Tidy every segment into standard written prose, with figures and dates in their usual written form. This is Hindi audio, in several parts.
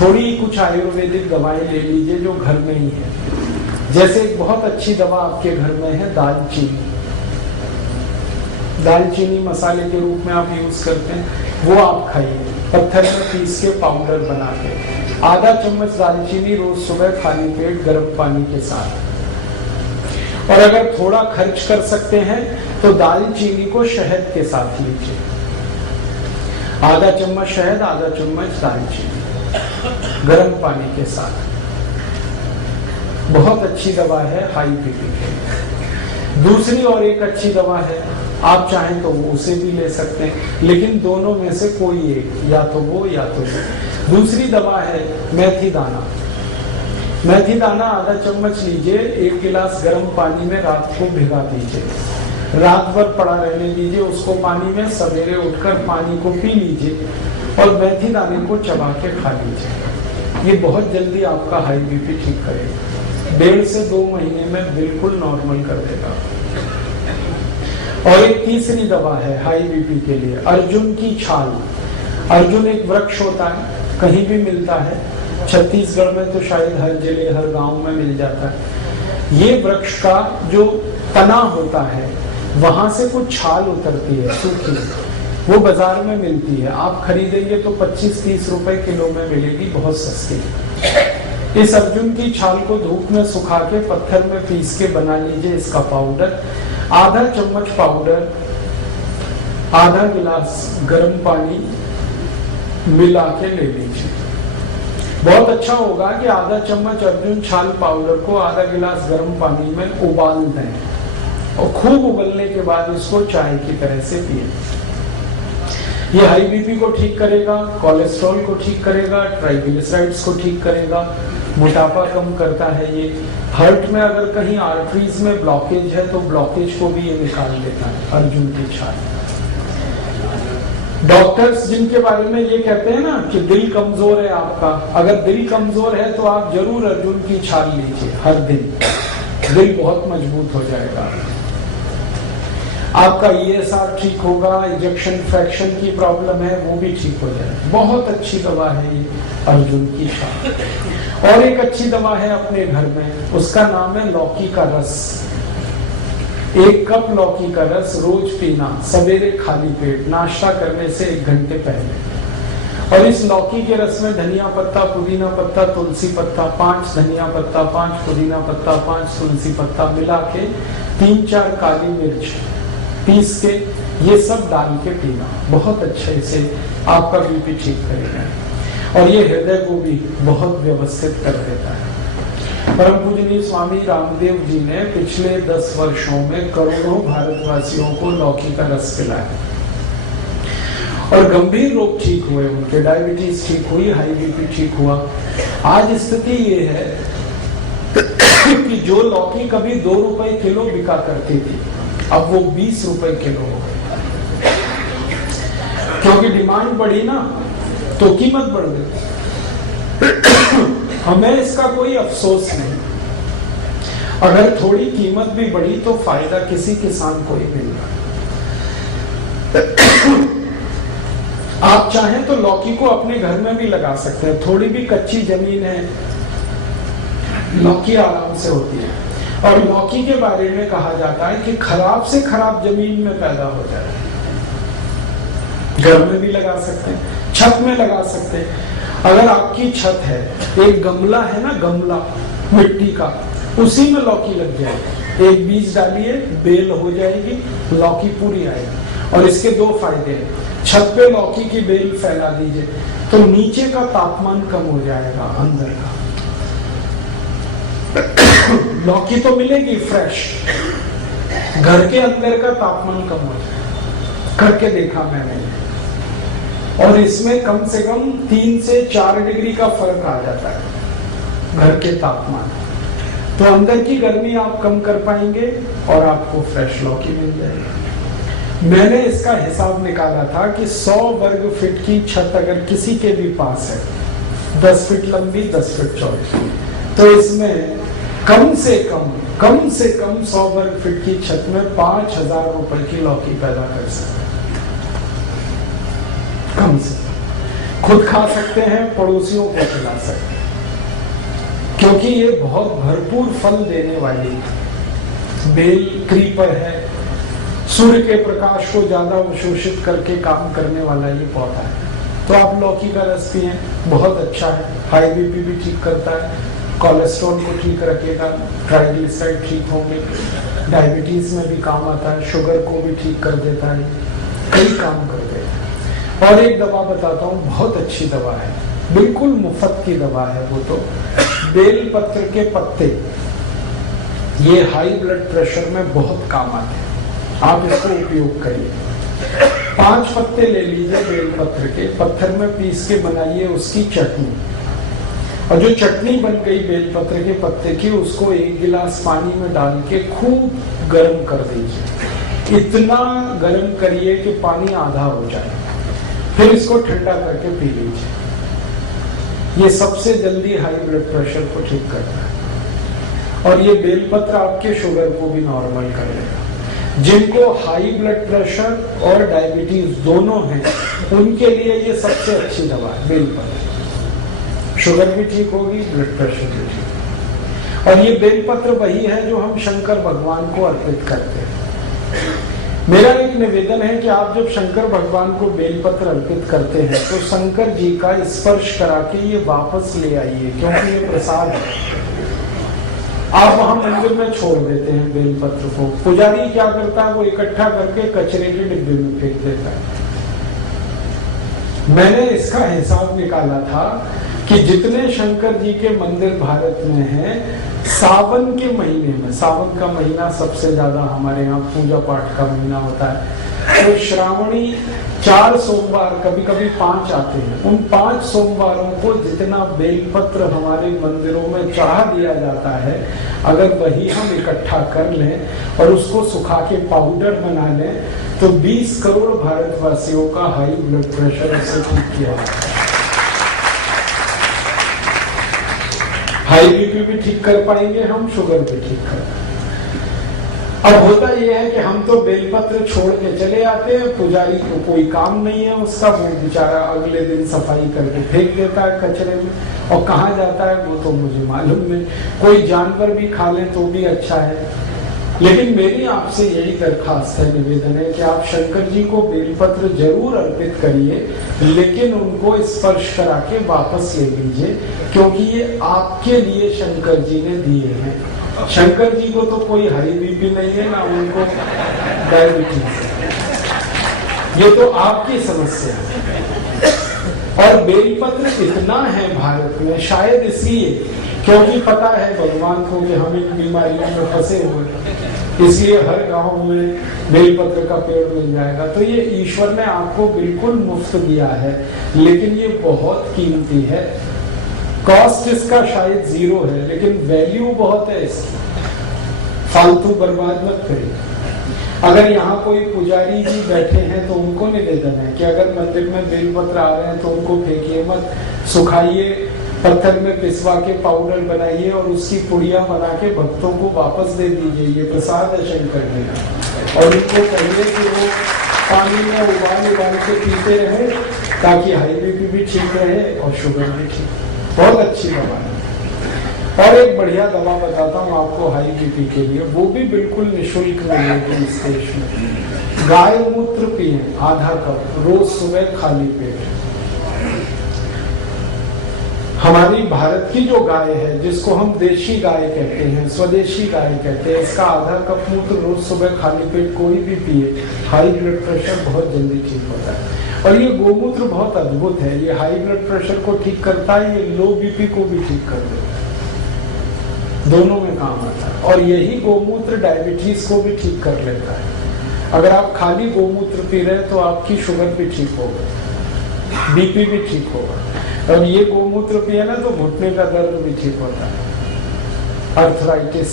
थोड़ी कुछ आयुर्वेदिक दवाएं ले लीजिए जो घर में ही है। जैसे एक बहुत अच्छी दवा आपके घर में है दालचीनी। दालचीनी मसाले के रूप में आप यूज करते हैं, वो आप खाइए पत्थर में पीस के पाउडर बना के। आधा चम्मच दालचीनी रोज सुबह खाली पेट गर्म पानी के साथ। और अगर थोड़ा खर्च कर सकते हैं तो दालचीनी को शहद के साथ लीजिए। आधा चम्मच शहद, आधा चम्मच दालचीनी गर्म पानी के साथ। बहुत अच्छी दवा है हाई बीपी के। दूसरी और एक अच्छी दवा है, आप चाहें तो वो उसे भी ले सकते हैं, लेकिन दोनों में से कोई एक, या तो वो या तो वो। दूसरी दवा है मेथी दाना। मेथी दाना आधा चम्मच लीजिए, 1 गिलास गर्म पानी में रात को भिगा दीजिए, रात भर पड़ा रहने दीजिए उसको पानी में। सवेरे उठकर पानी को पी लीजिए और मेथी दाने को चबा के खा लीजिए। ये बहुत जल्दी आपका हाई बीपी ठीक करेगा। 1.5 से 2 महीने में बिल्कुल नॉर्मल कर देगा। और एक तीसरी दवा है हाई बीपी के लिए, अर्जुन की छाल। अर्जुन एक वृक्ष होता है, कहीं भी मिलता है, छत्तीसगढ़ में तो शायद हर जिले हर गांव में मिल जाता है। ये वृक्ष का जो तना होता है वहां से कुछ छाल उतरती है सूखी, वो बाजार में मिलती है। आप खरीदेंगे तो 25-30 रुपए किलो में मिलेगी, बहुत सस्ती। इस अर्जुन की छाल को धूप में सुखा के पत्थर में पीस के बना लीजिए इसका पाउडर। आधा चम्मच पाउडर आधा गिलास गर्म पानी मिला के ले लीजिए। बहुत अच्छा होगा कि आधा चम्मच अर्जुन छाल पाउडर को आधा गिलास गर्म पानी में उबाल दें और खूब उबलने के बाद इसको चाय की तरह से पिए। ये हाई बीपी को ठीक करेगा, कोलेस्ट्रॉल को ठीक करेगा, ट्राइग्लिसराइड्स को ठीक करेगा, मोटापा कम करता है। ये हार्ट में अगर कहीं आर्टरीज में ब्लॉकेज है तो ब्लॉकेज को भी ये निकाल देता है अर्जुन की छाल। डॉक्टर्स जिनके बारे में ये कहते हैं ना कि दिल कमजोर है आपका, अगर दिल कमजोर है तो आप जरूर अर्जुन की छाल लीजिए हर दिन, दिल बहुत मजबूत हो जाएगा। आपका ESR ठीक होगा, इजेक्शन फ्रैक्शन की प्रॉब्लम है वो भी ठीक हो जाएगा। बहुत अच्छी दवा है ये अर्जुन की छाल। और एक अच्छी दवा है अपने घर में, उसका नाम है लौकी का रस। 1 कप लौकी का रस रोज पीना, सवेरे खाली पेट, नाश्ता करने से 1 घंटे पहले। और इस लौकी के रस में धनिया पत्ता, पुदीना पत्ता, तुलसी पत्ता, 5 धनिया पत्ता, 5 पुदीना पत्ता, 5 तुलसी पत्ता मिला के 3-4 काली मिर्च पीस के ये सब डाल के पीना, बहुत अच्छे से आपका बीपी ठीक करेगा। और ये हृदय को भी बहुत व्यवस्थित कर देता है। परम पूजनीय स्वामी रामदेव जी ने पिछले 10 वर्षों में करोड़ों भारतवासियों को लौकी का रस पिलाया और गंभीर रोग ठीक हुए उनके। डायबिटीज ठीक हुई, हाई बीपी ठीक हुआ। आज स्थिति ये है कि जो लौकी कभी 2 रुपए किलो बिका करती थी अब वो 20 रुपए किलो हो गई, क्योंकि डिमांड बढ़ी ना तो कीमत बढ़ गई। हमें इसका कोई अफसोस नहीं, अगर थोड़ी कीमत भी बढ़ी तो फायदा किसी किसान को ही मिल रहा। आप चाहें तो लौकी को अपने घर में भी लगा सकते हैं, थोड़ी भी कच्ची जमीन है लौकी आराम से होती है। और लौकी के बारे में कहा जाता है कि खराब से खराब जमीन में पैदा हो जाए। घर में भी लगा सकते हैं, छत में लगा सकते हैं। अगर आपकी छत है, एक गमला है ना, गमला मिट्टी का, उसी में लौकी लग जाएगी। एक बीज डालिए, बेल हो जाएगी, लौकी पूरी आएगी। और इसके 2 फायदे हैं। छत पे लौकी की बेल फैला दीजिए तो नीचे का तापमान कम हो जाएगा, अंदर का। लौकी तो मिलेगी फ्रेश, घर के अंदर का तापमान कम हो जाएगा। करके देखा मैंने, और इसमें कम से कम 3 से 4 डिग्री का फर्क आ जाता है घर के तापमान। तो अंदर की गर्मी आप कम कर पाएंगे और आपको फ्रेश लौकी मिल जाएगी। मैंने इसका हिसाब निकाला था कि 100 वर्ग फीट की छत अगर किसी के भी पास है, 10 फीट लंबी 10 फीट चौड़ी, तो इसमें कम से कम 100 वर्ग फीट की छत में 5,000 रुपए की लौकी पैदा कर सकते, कम से। खुद खा सकते हैं, पड़ोसियों को खिला सकते हैं, क्योंकि ये बहुत भरपूर फल देने वाली बेल क्रीपर है। सूर्य के प्रकाश को ज्यादा अवशोषित करके काम करने वाला ये पौधा है। तो आप लौकी का रस पिएं, बहुत अच्छा है, हाई बीपी भी ठीक करता है, कोलेस्ट्रॉल को ठीक रखेगा, ट्राइग्लिसराइड ठीक होंगे, डायबिटीज में भी काम आता है, शुगर को भी ठीक कर देता है, कई काम कर देता है। और एक दवा बताता हूँ, बहुत अच्छी दवा है, बिल्कुल मुफ्त की दवा है वो तो, बेल पत्र के पत्ते, ये हाई ब्लड प्रेशर में बहुत काम आते हैं, आप इसको उपयोग करिए। 5 पत्ते ले लीजिए बेल पत्र के, पत्थर में पीस के बनाइए उसकी चटनी, और जो चटनी बन गई बेल पत्र के पत्ते की, उसको 1 गिलास पानी में डाल के खूब गर्म कर दीजिए। इतना गर्म करिए कि पानी आधा हो जाए, फिर इसको ठंडा करके पी लीजिए। ये सबसे जल्दी हाई ब्लड प्रेशर को ठीक करता है, और ये बेलपत्र आपके शुगर को भी नॉर्मल कर देगा। जिनको हाई ब्लड प्रेशर और डायबिटीज दोनों हैं, उनके लिए ये सबसे अच्छी दवा है बेलपत्र। शुगर भी ठीक होगी, ब्लड प्रेशर भी ठीक। और ये बेलपत्र वही है जो हम शंकर भगवान को अर्पित करते हैं। मेरा एक निवेदन है कि आप जब शंकर भगवान को बेलपत्र अर्पित करते हैं तो शंकर जी का स्पर्श करा के ये वापस ले आइए, क्योंकि ये प्रसाद है। आप वहां मंदिर में छोड़ देते हैं बेलपत्र को, पुजारी क्या करता है, वो इकट्ठा करके कचरे के डिब्बे में फेंक देता है। मैंने इसका हिसाब निकाला था कि जितने शंकर जी के मंदिर भारत में हैं, सावन के महीने में, सावन का महीना सबसे ज्यादा हमारे यहाँ पूजा पाठ का महीना होता है, तो श्रावणी 4 सोमवार, कभी कभी 5 आते हैं, उन 5 सोमवारों को जितना बेलपत्र हमारे मंदिरों में चढ़ा दिया जाता है, अगर वही हम इकट्ठा कर लें और उसको सुखा के पाउडर बना लें, तो 20 करोड़ भारतवासियों का हाई ब्लड प्रेशर उससे ठीक किया जाता है। हाई बीपी भी ठीक कर पाएंगे हम, शुगर भी ठीक कर पाएंगे। अब होता यह है कि हम तो बेलपत्र छोड़ के चले आते हैं, पुजारी को कोई काम नहीं है उसका, वो बेचारा अगले दिन सफाई करके फेंक देता है कचरे में, और कहाँ जाता है वो तो मुझे मालूम नहीं। कोई जानवर भी खा ले तो भी अच्छा है। लेकिन मेरी आपसे यही दरखास्त है, निवेदन है कि आप शंकर जी को बेलपत्र जरूर अर्पित करिए, लेकिन उनको स्पर्श करा के वापस ले लीजिए, क्योंकि ये आपके लिए शंकर जी ने दिए हैं। शंकर जी को तो कोई हाई बीपी नहीं है, ना उनको डायबिटीज है, ये तो आपकी समस्या है। और बेलपत्र इतना है भारत में, शायद इसलिए क्योंकि पता है भगवान को कि हम इन बीमारियों में फंसे हुए, इसलिए हर गांव में बेलपत्र का पेड़ मिल जाएगा। तो ये ईश्वर ने आपको बिल्कुल मुफ्त दिया है, लेकिन ये बहुत कीमती है। कॉस्ट इसका शायद 0 है, लेकिन वैल्यू बहुत है इसकी। फालतू बर्बाद मत करिए। अगर यहाँ कोई पुजारी जी बैठे हैं तो उनको निवेदन है कि अगर मंदिर में बेलपत्र आ रहे हैं तो उनको फेंकिए मत, सुखाइए, पत्थर में पिसवा के पाउडर बनाइए और उसकी पुड़िया बना के भक्तों को वापस दे दीजिए। ये प्रसाद है शंकर जी का, और उनको कहिए कि वो पानी में उबाल के पीते रहे, ताकि हाई बीपी भी ठीक रहे और शुगर भी ठीक। बहुत अच्छी दवा है। और एक बढ़िया दवा बताता हूँ आपको हाई बीपी के लिए, वो भी बिल्कुल निःशुल्क मिलेगी इस देश में। गाय मूत्र पिए आधा कप रोज सुबह खाली पेट। हमारी भारत की जो गाय है, जिसको हम देशी गाय कहते हैं, स्वदेशी गाय कहते हैं, इसका आधा कप मूत्र रोज सुबह खाली पेट कोई भी पिए, हाई ब्लड प्रेशर बहुत जल्दी ठीक होता है। और ये गोमूत्र बहुत अद्भुत है, ये हाई ब्लड प्रेशर को ठीक करता है, ये लो बीपी को भी ठीक कर देता है, दोनों में काम आता है। और यही गोमूत्र डायबिटीज को भी ठीक कर लेता है। अगर आप खाली गोमूत्र पी रहे हैं तो आपकी शुगर भी ठीक होगा, बीपी भी ठीक होगा। और ये गोमूत्र पिए ना तो घुटने का दर्द भी ठीक होता है, अर्थराइटिस,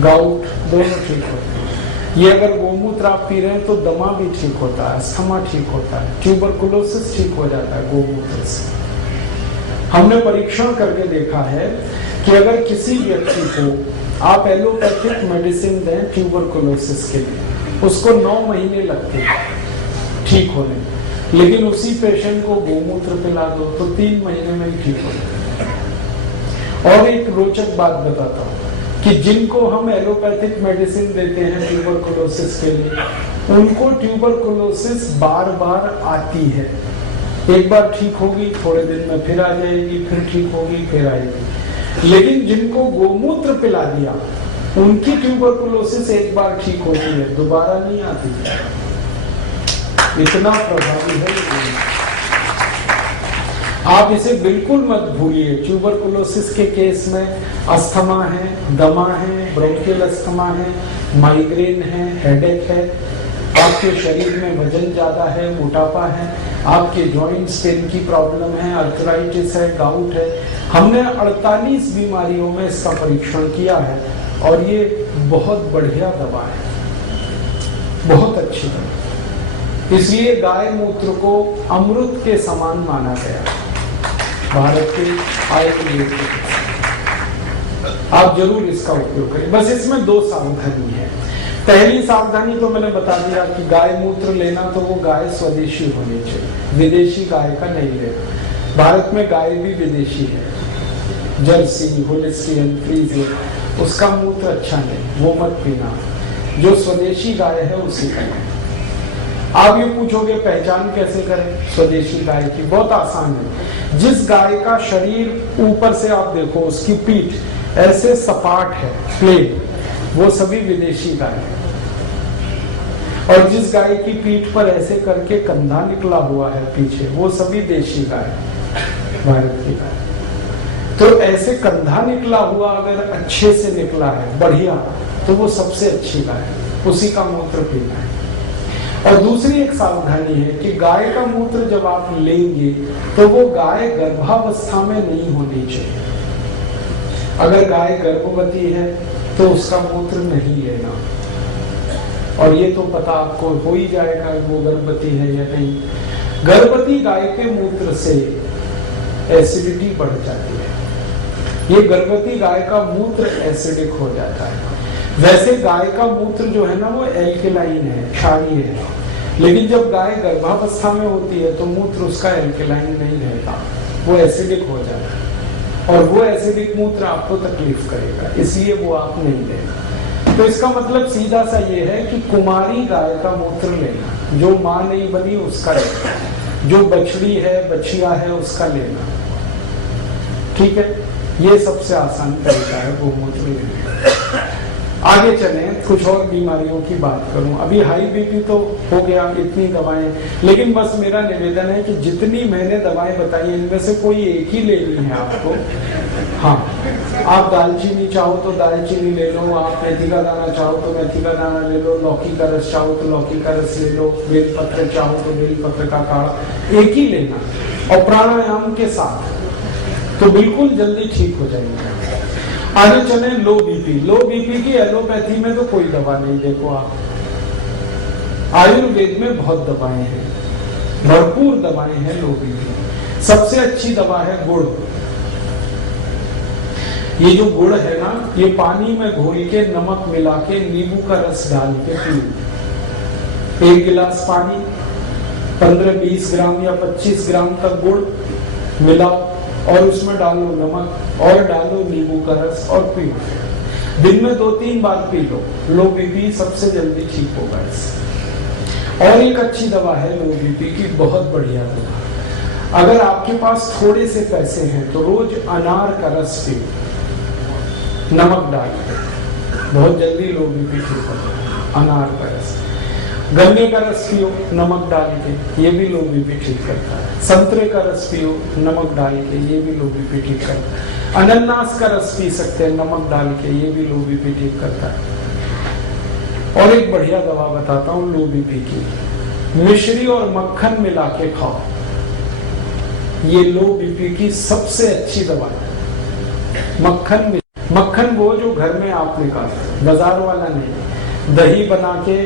गाउट दोनों ठीक होते हैं। ये अगर गोमूत्र आप पी रहे हैं तो दमा भी ठीक होता है, अस्थमा ठीक होता है, ट्यूबरकुलोसिस ठीक हो जाता है गोमूत्र से। हमने परीक्षण करके देखा है कि अगर किसी व्यक्ति को आप एलोपैथिक मेडिसिन दें ट्यूबरकुलोसिस के लिए, उसको 9 महीने लगते हैं ठीक होने, लेकिन उसी पेशेंट को गोमूत्र पिला दो तो 3 महीने में ही ठीक हो जाए। और एक रोचक बात बताता हूँ कि जिनको हम एलोपैथिक मेडिसिन देते हैं ट्यूबरकुलोसिस के लिए, उनको ट्यूबरकुलोसिस बार बार आती है। एक बार ठीक होगी, थोड़े दिन में फिर आ जाएगी, फिर ठीक होगी, फिर आएगी। लेकिन जिनको गोमूत्र पिला दिया, उनकी ट्यूबरकुलोसिस एक बार ठीक होती है, दोबारा नहीं आती। इतना प्रभावी है। आप इसे बिल्कुल मत भूलिए। ट्यूबरकुलोसिस के केस में अस्थमा है, दमा है, ब्रोंकियल अस्थमा है, माइग्रेन है, हेडेक है, आपके शरीर में वजन ज्यादा है, मोटापा है, आपके जॉइंट्स पेन की प्रॉब्लम है, अर्थराइटिस है, गाउट है। हमने 48 बीमारियों में इसका परीक्षण किया है और ये बहुत बढ़िया दवा है, बहुत अच्छी दवा। इसलिए गाय मूत्र को अमृत के समान माना गया भारत के आयुर्वेद। आप जरूर इसका उपयोग करें। बस इसमें 2 सावधानी है। पहली सावधानी तो मैंने बता दिया कि गाय मूत्र लेना तो वो गाय स्वदेशी होनी चाहिए, विदेशी गाय का नहीं लेना। भारत में गाय भी विदेशी है, जर्सी, होलिस्टियन, फ्रीजियन, उसका मूत्र अच्छा नहीं, वो मत पीना। जो स्वदेशी गाय है उसी का लेना। आप ये पूछोगे पहचान कैसे करें स्वदेशी गाय की? बहुत आसान है। जिस गाय का शरीर ऊपर से आप देखो, उसकी पीठ ऐसे सपाट है, प्लेन, वो सभी विदेशी गाय है। और जिस गाय की पीठ पर ऐसे करके कंधा निकला हुआ है पीछे, वो सभी देशी गाय, भारत की गाय। तो ऐसे कंधा निकला हुआ अगर अच्छे से निकला है, बढ़िया, तो वो सबसे अच्छी गाय है, उसी का मूत्र पीना है। और दूसरी एक सावधानी है कि गाय का मूत्र जब आप लेंगे तो वो गाय गर्भावस्था में नहीं होनी चाहिए। अगर गाय गर्भवती है तो उसका मूत्र नहीं लेना। और ये तो पता आपको हो ही जाएगा वो गर्भवती है या नहीं। गर्भवती गाय के मूत्र से एसिडिटी बढ़ जाती है। ये गर्भवती गाय का मूत्र एसिडिक हो जाता है। वैसे गाय का मूत्र जो है ना वो एल्केलाइन है, क्षारीय है, लेकिन जब गाय गर्भावस्था में होती है तो मूत्र उसका एल्केलाइन नहीं रहता, वो एसिडिक हो जाता है। और वो एसिडिक मूत्र आपको तकलीफ करेगा, इसलिए वो आप नहीं लेना। तो इसका मतलब सीधा सा ये है कि कुमारी गाय का मूत्र लेना, जो माँ नहीं बनी उसका लेना, जो बछड़ी है, बछिया है, उसका लेना। ठीक है, ये सबसे आसान तरीका है गोमूत्र लेने। आगे चलें, कुछ और बीमारियों की बात करूं। अभी हाई बीपी तो हो गया, इतनी दवाएं, लेकिन बस मेरा निवेदन है कि जितनी मैंने दवाएं बताई इनमें से कोई एक ही लेनी है आपको। हाँ, आप दालचीनी चाहो तो दालचीनी ले लो, आप मेथी का दाना चाहो तो मेथी का दाना ले लो, लौकी का रस चाहो तो लौकी का रस ले लो, बेलपत्र चाहो तो बेलपत्र का काढ़ा, एक ही लेना और प्राणायाम के साथ, तो बिल्कुल जल्दी ठीक हो जाएंगे। आगे चले, लो बीपी। लो बीपी की एलोपैथी में तो कोई दवा नहीं। देखो आप, आयुर्वेद में बहुत दवाएं हैं, भरपूर दवाएं हैं लो बीपी। सबसे अच्छी दवा है गुड़। ये जो गुड़ है ना, ये पानी में घोल के नमक मिला के नींबू का रस डाल के पियो। 1 गिलास पानी, 15-20 ग्राम या 25 ग्राम तक गुड़ मिलाओ और उसमें डालो नमक और डालो नींबू का रस और पियो। दिन में 2-3 बार पी लो, लो बीपी सबसे जल्दी ठीक होगा इससे। और एक अच्छी दवा है लो बीपी की, बहुत बढ़िया दवा। अगर आपके पास थोड़े से पैसे हैं तो रोज अनार का रस पियो, नमक डाल के, बहुत जल्दी लो बीपी ठीक होगा। अनार का रस, गन्ने का रस पियो नमक डाल के, ये भी लो बीपी ठीक करता है। संतरे का रस पियो नमक डाल के, ये भी लो बीपी ठीक करता है। अनानास का रस पी सकते हैं नमक डाल के, ये भी लो बीपी ठीक करता है। और एक बढ़िया दवा बताता हूँ लो बीपी की, मिश्री और मक्खन मिला के खाओ, ये लो बीपी की सबसे अच्छी दवा है। मक्खन वो जो घर में आप निकालते, बाजार वाला नहीं। दही बना के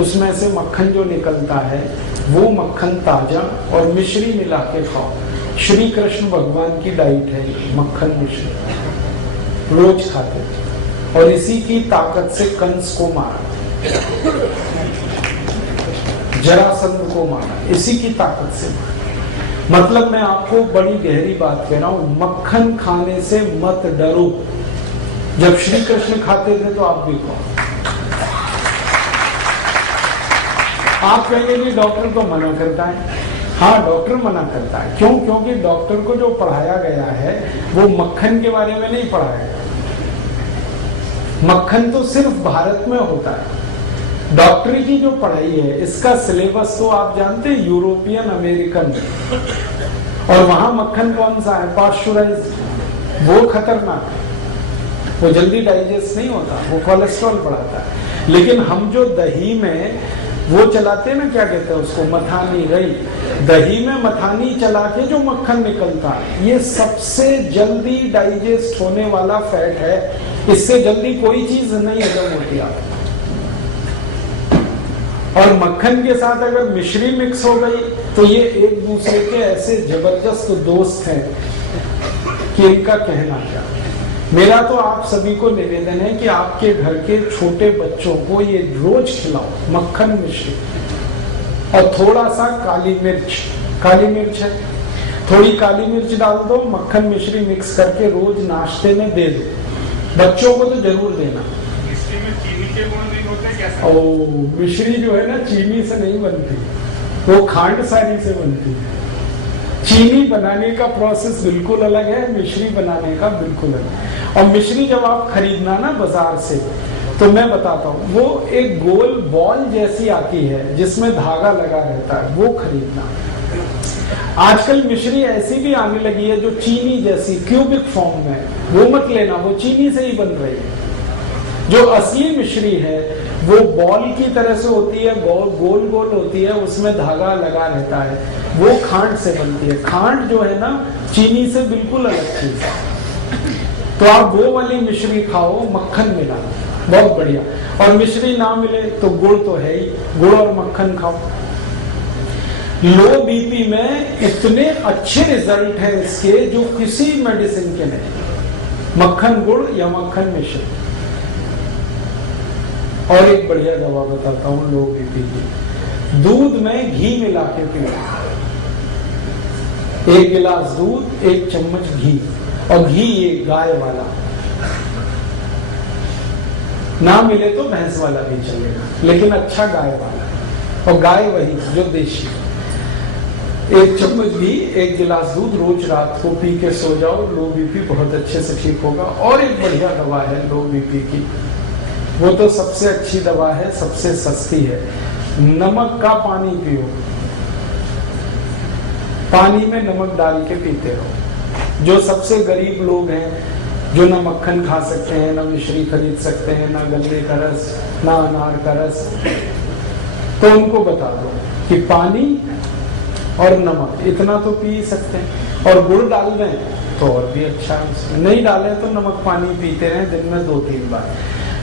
उसमें से मक्खन जो निकलता है वो मक्खन ताजा, और मिश्री मिला के खाओ। श्री कृष्ण भगवान की डाइट है मक्खन मिश्री, रोज खाते थे और इसी की ताकत से कंस को मारा। जरासंध को मारा, इसी की ताकत से मारा। मतलब मैं आपको बड़ी गहरी बात कह रहा हूं, मक्खन खाने से मत डरो। जब श्री कृष्ण खाते थे तो आप भी खाओ। आप कहेंगे कि डॉक्टर तो मना करता है। हाँ, डॉक्टर मना करता है। क्यों? क्योंकि डॉक्टर को जो पढ़ाया गया है वो मक्खन के बारे में नहीं पढ़ाया गया। मक्खन तो सिर्फ भारत में होता है। डॉक्टरी की जो पढ़ाई है इसका सिलेबस तो आप जानते हैं, यूरोपियन अमेरिकन, और वहां मक्खन कौन सा है? पाश्चराइज्ड। वो खतरनाक है, वो जल्दी डाइजेस्ट नहीं होता, वो कोलेस्ट्रॉल बढ़ाता है। लेकिन हम जो दही में वो चलाते हैं ना, क्या कहते हैं उसको, मथानी, रही, दही में मथानी चला के जो मक्खन निकलता है, ये सबसे जल्दी डाइजेस्ट होने वाला फैट है। इससे जल्दी कोई चीज नहीं हजम होती आप। और मक्खन के साथ अगर मिश्री मिक्स हो गई तो ये एक दूसरे के ऐसे जबरदस्त दोस्त हैं कि इनका कहना क्या। मेरा तो आप सभी को निवेदन है कि आपके घर के छोटे बच्चों को ये रोज खिलाओ, मक्खन मिश्री, और थोड़ा सा काली मिर्च। काली मिर्च है, थोड़ी काली मिर्च डाल दो, मक्खन मिश्री मिक्स करके रोज नाश्ते में दे दो। बच्चों को तो जरूर देना। चीनी के गुण नहीं होते क्या? मिश्री जो है ना चीनी से नहीं बनती, वो खांड सारी से बनती है। चीनी बनाने का प्रोसेस बिल्कुल अलग है, मिश्री बनाने का बिल्कुल अलग। और मिश्री जब आप खरीदना ना बाजार से, तो मैं बताता हूँ, वो एक गोल बॉल जैसी आती है जिसमें धागा लगा रहता है, वो खरीदना। आजकल मिश्री ऐसी भी आने लगी है जो चीनी जैसी क्यूबिक फॉर्म में, वो मत लेना, वो चीनी से ही बन रही है। जो असली मिश्री है वो बॉल की तरह से होती है, गोल गोल होती है, उसमें धागा लगा रहता है, वो खांड से बनती है। खांड जो है ना चीनी से बिल्कुल अलग चीज है। तो आप वो वाली मिश्री खाओ, मक्खन मिला, बहुत बढ़िया। और मिश्री ना मिले तो गुड़ तो है ही, गुड़ और मक्खन खाओ। लो बीपी में इतने अच्छे रिजल्ट है इसके जो किसी मेडिसिन के नहीं। मक्खन गुड़ या मक्खन मिश्री। और एक बढ़िया दवा बताता हूं लो बीपी की। दूध में घी मिला के पियो, 1 गिलास दूध, 1 चम्मच घी, और घी ये गाय वाला, ना मिले तो भैंस वाला भी चलेगा, लेकिन अच्छा गाय वाला, और गाय वही जो देशी। 1 चम्मच घी, 1 गिलास दूध, रोज रात को पी के सो जाओ, लो बीपी बहुत अच्छे से ठीक होगा। और एक बढ़िया दवा है लो बीपी की, वो तो सबसे अच्छी दवा है, सबसे सस्ती है। नमक का पानी पियो, पानी में नमक डाल के पीते रहो। जो सबसे गरीब लोग हैं, जो ना मक्खन खा सकते हैं, ना मिश्री खरीद सकते हैं, ना गन्ने का रस, ना अनार का रस, तो उनको बता दो कि पानी और नमक इतना तो पी सकते हैं, और गुड़ डाल दें तो और भी अच्छा है। नहीं डालें तो नमक पानी पीते रहें दिन में 2-3 बार।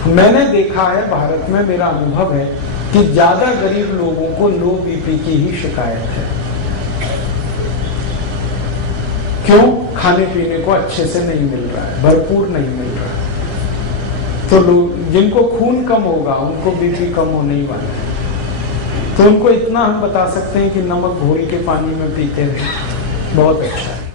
मैंने देखा है भारत में, मेरा अनुभव है कि ज्यादा गरीब लोगों को लो बीपी की ही शिकायत है। क्यों? खाने पीने को अच्छे से नहीं मिल रहा है, भरपूर नहीं मिल रहा है। तो लोग जिनको खून कम होगा उनको बीपी कम होने ही वाला है। तो उनको इतना हम बता सकते हैं कि नमक घोल के पानी में पीते रहे, बहुत अच्छा है।